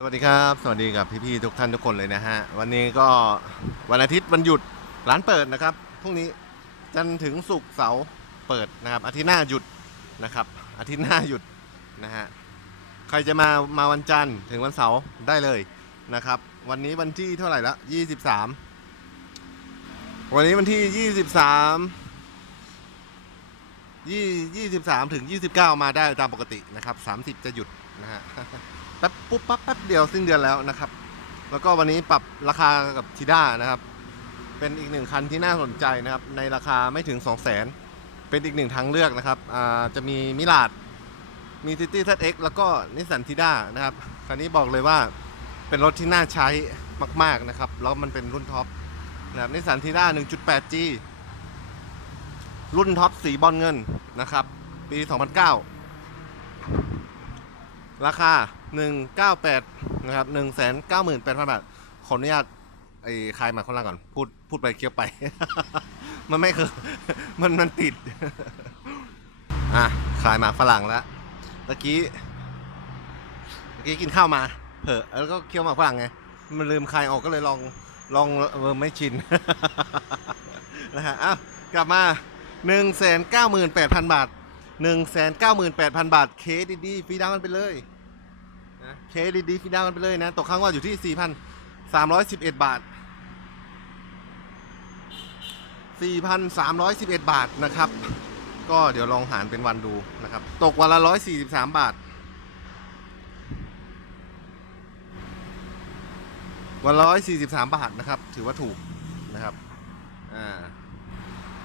สวัสดีครับ สวัสดีกับพี่ๆทุกท่านทุกคนเลยนะฮะ วันนี้ก็วันอาทิตย์วันหยุดร้านเปิดนะครับพรุ่งนี้จันทร์ถึงศุกร์เสาร์เปิดนะครับ อาทิตย์หน้าหยุดนะครับ อาทิตย์หน้าหยุดนะฮะใครจะมามาวันจันทร์ถึงวันเสาร์ได้เลยนะครับ วันนี้วันที่เท่าไหร่ละ23 วันนี้วันที่ 23 ยี่สิบสามถึงยี่สิบเก้ามาได้ตามปกตินะครับสามสิบจะหยุดนะฮะแป๊บปุ๊บปั๊บแป๊บเดียวสิ้นเดือนแล้วนะครับ แล้วก็วันนี้ปรับราคากับทีด้านะครับ เป็นอีกหนึ่งคันที่น่าสนใจนะครับ ในราคาไม่ถึง2 0 0 0 0 0เป็นอีกหนึ่งทางเลือกนะครับจะมีมิลาดมีซิตี้ ZX แล้วก็นิสสันทีด้านะครับ คันนี้บอกเลยว่าเป็นรถที่น่าใช้มาก ๆ นะครับ แล้วมันเป็นรุ่นท็อปนะครับนิสสันทีด้า 1.8G รุ่นท็อปสีบอลเงินนะครับ ปี 2009 ราคา 198 นะครับ 198,000 บาท ขออนุญาตไอ้คายมาข้างล่างก่อน พูดพูดไปเคี้ยวไป มันไม่คือมันมันติด อะคายมาฝรั่งแล้วตะกี้ตะกี้กินข้าวมาเผลอแล้วก็เคี้ยวมาฝรั่งไง มันลืมคลายออกก็เลยลองลองเออไม่ชินนะฮะอ้าวกลับมา 198,000 บาท 198,000 บาท เคดีดีฟรีดาวกันไปเลยนะเคดีดีฟรีดาวกันไปเลยนะ ตกข้างว่าอยู่ที่ 4,311 บาท 4,311 บาทนะครับ ก็เดี๋ยวลองหารเป็นวันดูนะครับ ตกวันละ 143 บาท วันละ143 บาทนะครับ ถือว่าถูกนะครับ อ่า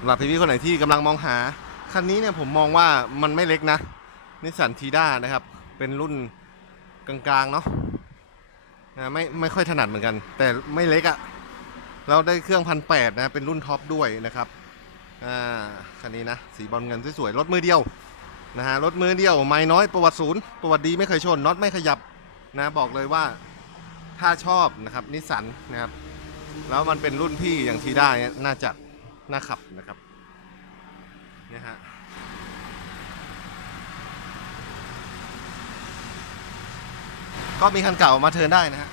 สำหรับพี่ๆคนไหนที่กำลังมองหา คันนี้เนี่ยผมมองว่ามันไม่เล็กนะนิสสันทีด้านะครับ เป็นรุ่นกลางๆเนาะนะไม่ไม่ค่อยถนัดเหมือนกัน แต่ไม่เล็กอะ่ะเราได้เครื่องพันแปดนะเป็นรุ่นท็อปด้วยนะครับอ่าคันนี้นะสีบอลเงินสวยๆรถมือเดียวนะฮะรถมือเดียวไม่น้อยประวัติศูนย์ประวัติดีไม่เคยชนน็อตไม่ขยับนะบอกเลยว่าถ้าชอบนะครับนิสสันนะครับแล้วมันเป็นรุ่นพี่อย่างทีด้านี่ยน่าจะ น่าขับนะครับเนี่ยฮะก็มีคันเก่ามาเทินได้นะฮะ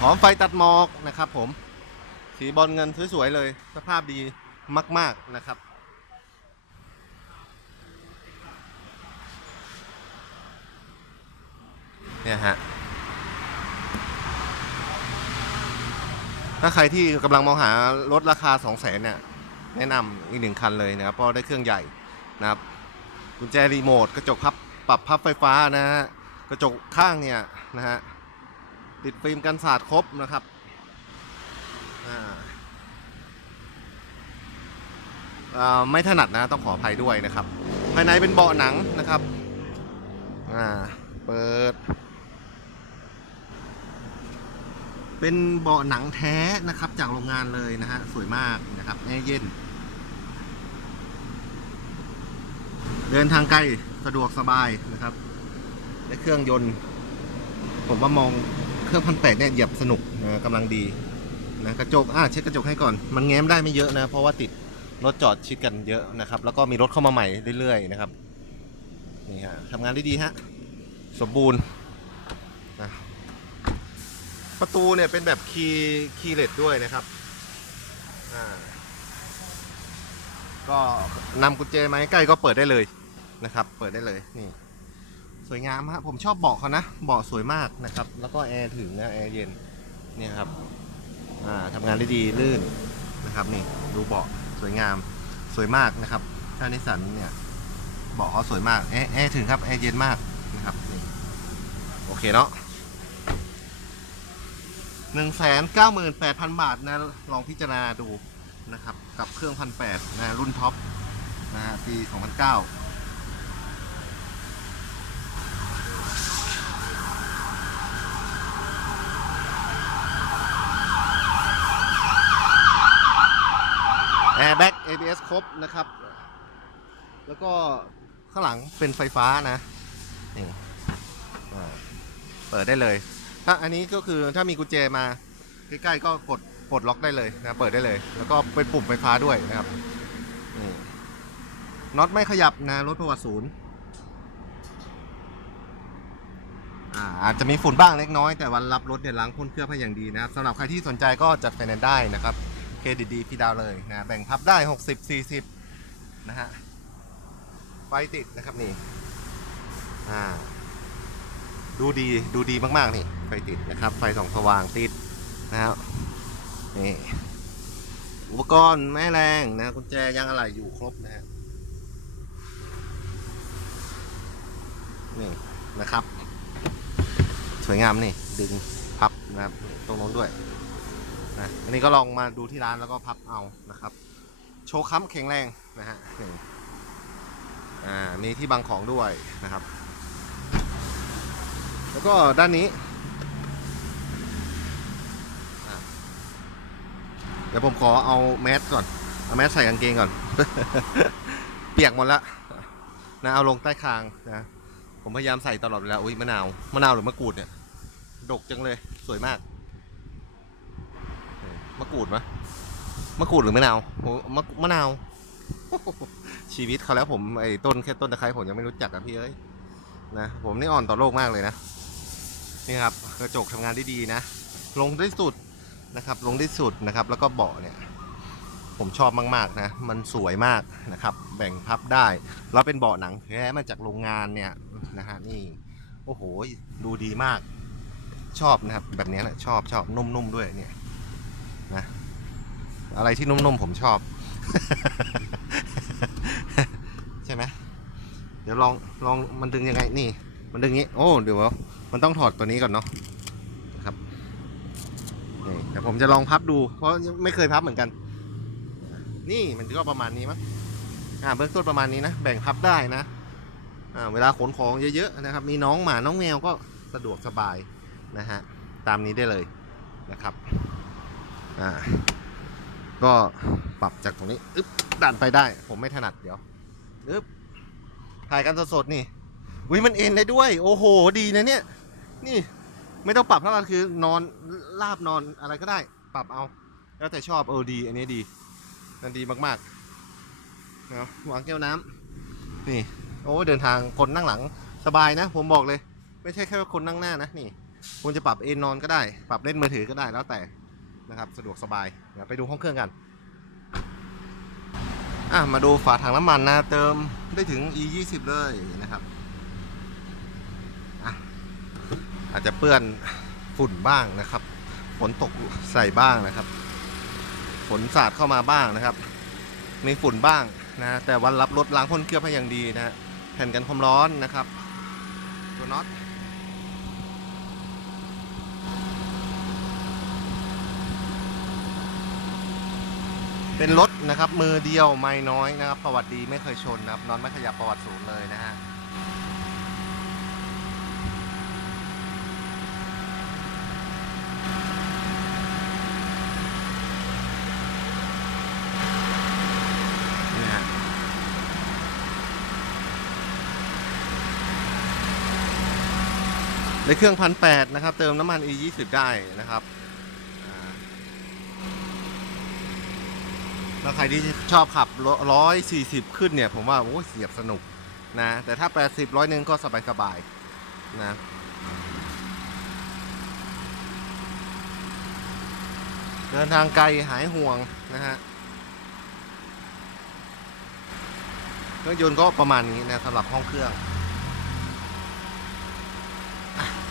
หอมไฟตัดหมอกนะครับผม สีบอลเงินสวยๆเลย สภาพดีมาก ๆ นะครับ เนี่ยฮะถ้าใครที่กำลังมองหารถราคา 2 0 0แสนเนี่ยแนะนำอีกหนึ่งคันเลยนะครับเพราะได้เครื่องใหญ่นะครับกุญแจรีโมทกระจกพับปรับพับไฟฟ้านะฮะกระจกข้างเนี่ยนะฮะติดฟิล์มกันสาดครบนะครับไม่ถนัดนะต้องขออภัยด้วยนะครับ ภายในเป็นเบาะหนังนะครับ อ่า เปิด เป็นเบาะหนังแท้นะครับ จากโรงงานเลยนะฮะสวยมากนะครับแอร์เย็น เดินทางไกลสะดวกสบายนะครับ และเครื่องยนต์ ผมว่ามองเครื่องพันแปดเนี่ยเหยียบสนุกนะกำลังดีนะกระจกอะเช็คกระจกให้ก่อน มันแง้มได้ไม่เยอะนะ เพราะว่าติดรถจอดชิดกันเยอะนะครับ แล้วก็มีรถเข้ามาใหม่เรื่อยๆนะครับนี่ฮะทำงานได้ดีฮะสมบูรณ์ ประตูเนี่ยเป็นแบบคีย์คีย์เลสด้วยนะครับอ่าก็นำกุญแจมาใกล้ก็เปิดได้เลยนะครับ เปิดได้เลยนี่ สวยงามฮะผมชอบเบาะเขานะเบาะสวยมากนะครับ แล้วก็แอร์ถึงนะแอร์เย็นเนี่ยครับอ่าทำงานได้ดีลื่นนะครับนี่ดูเบาะสวยงามสวยมากนะครับถ้านิสสันเนี่ยเบาะเขาสวยมากแอร์แอร์ถึงครับแอร์เย็นมากนะครับนี่โอเคเนาะ หนึ่งแสนเก้าหมื่นแปดพันบาทนะลองพิจารณาดูนะครับ กับเครื่องพันแปดนะรุ่นท็อปนะปีสองพันเก้าแอร์แบ็ก ABS ครบนะครับ แล้วก็ข้างหลังเป็นไฟฟ้านะนี่เปิดได้เลย ถ้าอันนี้ก็คือถ้ามีกุญแจมาใกล้ๆก็กดปลดล็อกได้เลยนะเปิดได้เลย แล้วก็เป็นปุ่มไฟฟ้าด้วยนะครับน็อตไม่ขยับนะรถประวัติศูนย์อาอาจจะมีฝุ่นบ้างเล็กน้อยแต่วันรับรถเนี่ยล้างพ่นเคลือบให้อย่างดีนะครับสำหรับใครที่สนใจก็จัดไฟแนนซ์ได้นะครับเครดิตดีพี่ดาวเลยนะแบ่งพับได้ 60 40 นะฮะไฟติดนะครับนี่อ่าดูดีดูดีมาก ๆ นี่ ไฟติดนะครับ ไฟส่องสว่างติดนะครับนี่อุปกรณ์แม่แรงนะกุญแจยางอะไหล่อยู่ครบนะฮะนี่นะครับ สวยงามนี่ดึงพับนะครับตรงนู้นด้วยนะอันนี้ก็ลองมาดูที่ร้านแล้วก็พับเอานะครับ โชว์ค้ำแข็งแรงนะฮะอ่ามีที่บังของด้วยนะครับ แล้วก็ด้านนี้อะ เดี๋ยวผมขอเอาแมสก่อน เอาแมสใส่กางเกงก่อน เปียกหมดละนะเอาลงใต้คางนะผมพยายามใส่ตลอดเวลาอุ้ยมะนาวมะนาวหรือมะกรูดเนี่ย ดกจังเลยสวยมากมะกรูดมะมะกรูดหรือมะนาวโอ้มะมะนาวชีวิตเขาแล้วผมไอ้ต้นแค่ต้นตะไคร้ผมยังไม่รู้จักอะพี่เอ้ยนะผมนี่อ่อนต่อโลกมากเลยนะนี่ครับกระจกทำงานได้ดีนะลงได้สุด นะครับลงได้สุดนะครับแล้วก็เบาะเนี่ยผมชอบมากๆนะมันสวยมากนะครับ แบ่งพับได้แล้วเป็นเบาะหนังแท้มาจากโรงงานเนี่ยนะฮะนี่โอ้โหดูดีมากชอบนะครับแบบนี้แหละชอบชอบนุ่มๆด้วยเนี่ยนะอะไรที่นุ่มๆผมชอบ ใช่ไหมเดี๋ยวลองลองมันดึงยังไงนี่ มันดึงงี้โอ้เดี๋ยวมันต้องถอดตัวนี้ก่อนเนาะ นี่แต่ผมจะลองพับดู เพราะไม่เคยพับเหมือนกัน นี่มันก็ประมาณนี้มั้งอ่าเบื้องต้นประมาณนี้นะ แบ่งพับได้นะ อ่าเวลาขนของเยอะๆนะครับ มีน้องหมาน้องแมวก็สะดวกสบายนะฮะ ตามนี้ได้เลยนะครับ อ่า ก็ปรับจากตรงนี้อึ๊บดันไปได้ ผมไม่ถนัดเดี๋ยวอึ๊บถ่ายกันสดๆนี่วิมันเอ็นได้ด้วย โอ้โห ดีนะเนี่ย นี่ ไม่ต้องปรับเท่ากันคือนอนลาบนอนอะไรก็ได้ ปรับเอา แล้วแต่ชอบเออดีอันนี้ดีนั่นดีมากๆเนาะวางแก้วน้ำนี่ โอ้เดินทางคนนั่งหลังสบายนะ ผมบอกเลย ไม่ใช่แค่คนนั่งหน้านะนี่คุณจะปรับเอนนอนก็ได้ ปรับเล่นมือถือก็ได้แล้วแต่นะครับ สะดวกสบายเดี๋ยวไปดูห้องเครื่องกันอะมาดูฝาถังน้ำมันนะ เติมได้ถึง e 2 0เลยนะครับอะ อาจจะเปื้อนฝุ่นบ้างนะครับ ฝนตกใส่บ้างนะครับ ฝนสาดเข้ามาบ้างนะครับ มีฝุ่นบ้างนะแต่วันรับรถล้างพ่นเคลือบให้อย่างดีนะฮะแผ่นกันความร้อนนะครับ ตัวน็อตเป็นรถนะครับ มือเดียวไม่น้อยนะครับ ประวัติดีไม่เคยชนนะครับน็อตไม่ขยับประวัติศูนย์เลยนะฮะนี่ฮะ ในเครื่องพันแปดนะครับ เติมน้ำมัน e 2 0ได้นะครับอ่าใครที่ชอบขับร้อยสี่สิบขึ้นเนี่ย ผมว่าโอ้เสียบสนุกนะ แต่ถ้า80ร้อยหนึ่งก็สบายสบายๆนะเดินทางไกลหายห่วงนะฮะเครื่องยนต์ก็ประมาณนี้นะสำหรับห้องเครื่อง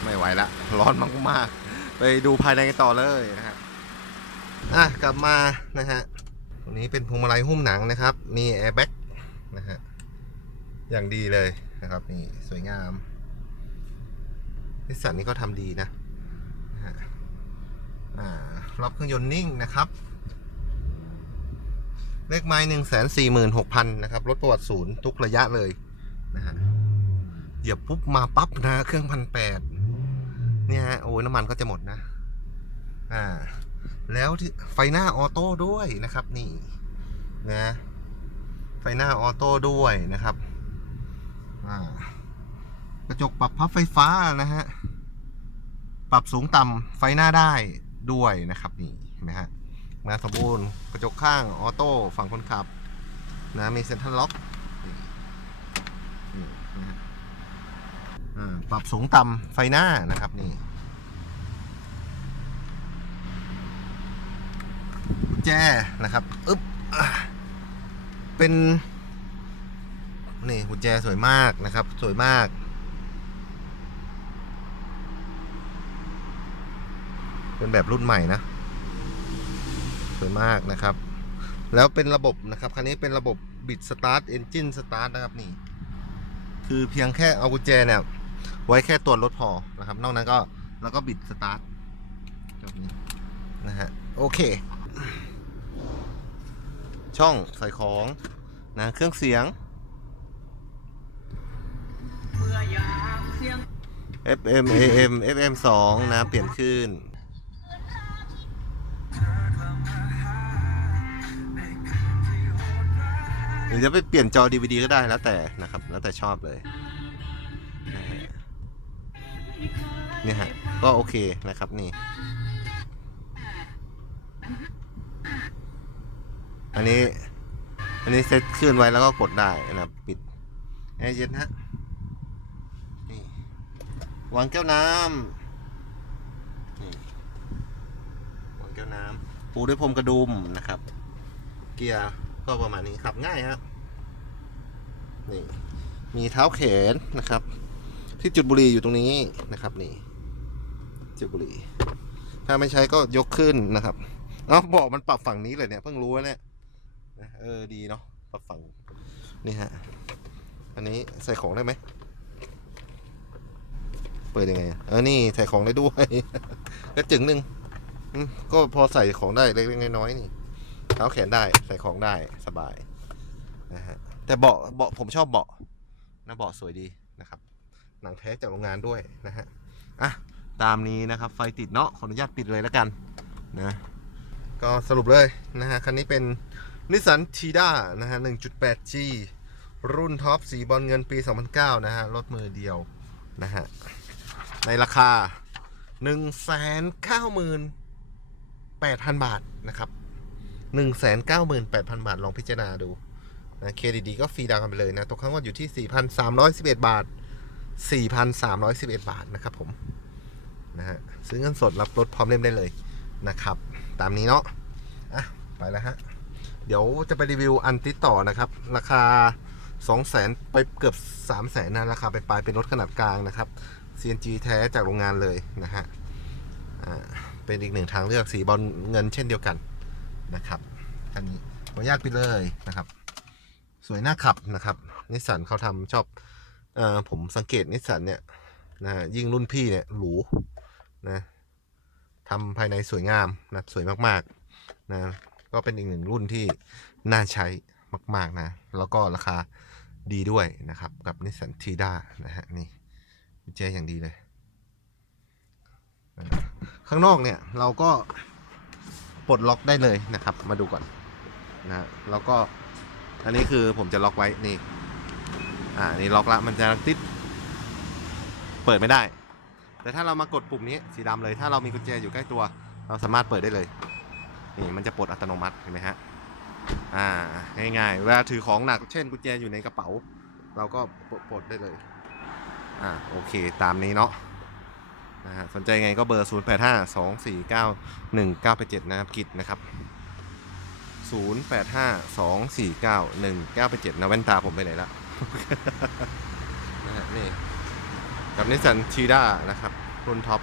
ไม่ไหวละ ร้อนมากๆ ไปดูภายในกันต่อเลยนะฮะอะ กลับมานะฮะตรงนี้เป็นพวงมาลัยหุ้มหนังนะครับ มีแอร์แบ็กนะฮะ อย่างดีเลยนะครับ นี่ สวยงามนิสสันนี่ก็ทำดีนะฮะอ่ารอบเครื่องยนต์นิ่งนะครับเลขไม้หนึ่งแสนสี่หมื่นหกพันนะครับรถประวัติศูนย์ทุกระยะเลยนะฮะเหยียบปุ๊บมาปั๊บนะเครื่องพันแปด เนี่ยฮะโอ้ยน้ำมันก็จะหมดนะ อ่า แล้วที่ไฟหน้าออโต้ด้วยนะครับนี่นะไฟหน้าออโต้ด้วยนะครับอ่ากระจกปรับพับไฟฟ้านะฮะปรับสูงต่ำไฟหน้าได้ด้วยนะครับนี่เห็นไหมฮะมาสมบูรณ์กระจกข้างออโต้ฝั่งคนขับนะมีเซ็นทรัลล็อกนี่ อ่า ปรับสูงต่ำไฟหน้านะครับนี่แจนะครับอึ๊บเป็นนี่กุญแจสวยมากนะครับ สวยมาก เป็นแบบรุ่นใหม่นะ สวยมากนะครับ แล้วเป็นระบบนะครับ คันนี้เป็นระบบบิดสตาร์ทเอนจินสตาร์ทนะครับนี่ คือเพียงแค่เอากุญแจเนี่ย ไว้แค่ตัวรถพอนะครับ นอกนั้นก็แล้วก็บิดสตาร์ทแบบนี้นะฮะโอเค ช่องใส่ของนะเครื่องเสียง FM AM FM 2 นะ เปลี่ยนขึ้น หรือจะไปเปลี่ยนจอ DVD ก็ได้แล้วแต่นะครับ แล้วแต่ชอบเลย เนี่ยฮะ ก็โอเคนะครับนี่ อันนี้ อันนี้เซตขึ้นไว้แล้วก็กดได้นะครับปิดแอร์เย็นฮะนี่วางแก้วน้ำนี่วางแก้วน้ำปูด้วยพรมกระดุมนะครับ เกียร์ก็ประมาณนี้ขับง่ายครับนี่มีเท้าแขนนะครับ ที่จุดบุหรี่อยู่ตรงนี้นะครับ นี่ จุดบุหรี่ ถ้าไม่ใช้ก็ยกขึ้นนะครับเอ้าบอกมันปรับฝั่งนี้เลยเนี่ยเพิ่งรู้เนี่ยเออดีเนาะปรับฝั่งนี่ฮะอันนี้ใส่ของได้ไหมเปิดยังไงเออนี่ใส่ของได้ด้วยก็จึงหนึ่งก็พอใส่ของได้เล็กๆน้อยๆนี่เท้าแขนได้ใส่ของได้สบายนะฮะแต่เบาะเบาะผมชอบเบาะนะเบาะสวยดีนะครับ หนังแท้จากโรงงานด้วยนะฮะอะตามนี้นะครับไฟติดเนาะขออนุญาตปิดเลยแล้วกันนะก็สรุปเลยนะฮะคันนี้เป็นนิสสันทีด้านะฮะ 1.8G รุ่นท็อปสีบอลเงินปี 2009 นะฮะ รถมือเดียวนะฮะ ในราคา 198,000 บาทนะครับ 198,000 บาท ลองพิจารณาดูนะเครดิตดีก็ฟรีดาวกันไปเลยนะ ตกข้งว่าอยู่ที่ 4,311 บาท 4,311 บาทนะครับผมนะฮะซื้อเงินสดรับรถพร้อมเล่มได้เลยนะครับ ตามนี้เนาะอะไปแล้วฮะ เดี๋ยวจะไปรีวิวอันติดต่อนะครับ ราคา 200,000ไปเกือบ 300,000นะราคาไปปลายเป็นรถขนาดกลางนะครับ CNG แท้จากโรงงานเลยนะฮะอ่าเป็นอีกหนึ่งทางเลือกสีบอลเงินเช่นเดียวกันนะครับคันนี้ขออนุญาตไปเลยนะครับ สวยน่าขับนะครับนิสสันเขาทำชอบ ออผมสังเกตนิสสันเนี่ยนะฮะยิ่งรุ่นพี่เนี่ยหรูนะทำภายในสวยงามนะสวยมากๆนะก็เป็นอีกหนึ่งรุ่นที่น่าใช้มากๆนะแล้วก็ราคาดีด้วยนะครับกับนิสสันทีด้านะฮะนี่กุญแจอย่างดีเลย ข้างนอกเนี่ยเราก็ปลดล็อกได้เลยนะครับ มาดูก่อนนะแล้วก็อันนี้คือผมจะล็อกไว้นี่ อ่านี่ล็อกละมันจะติดเปิดไม่ได้ แต่ถ้าเรามากดปุ่มนี้สีดำเลย ถ้าเรามีกุญแจอยู่ใกล้ตัว เราสามารถเปิดได้เลยนี่มันจะปลดอัตโนมัติเห็นไหมฮะอ่าง่ายๆเวลาถือของหนักเช่นกุญแจอยู่ในกระเป๋า เราก็ปลดปลดได้เลยอ่าโอเคตามนี้เนาะนะฮะสนใจไงก็เบอร์ 0 8 5 2 4 9 1 9 8 7 นะครับกิจนะครับ 0 8 5 2 4 9 1 9 8 7นะแว่นตาผมไปไหนละ นะฮะนี่กับนิสสันทีด้านะครับ รุ่นท็อป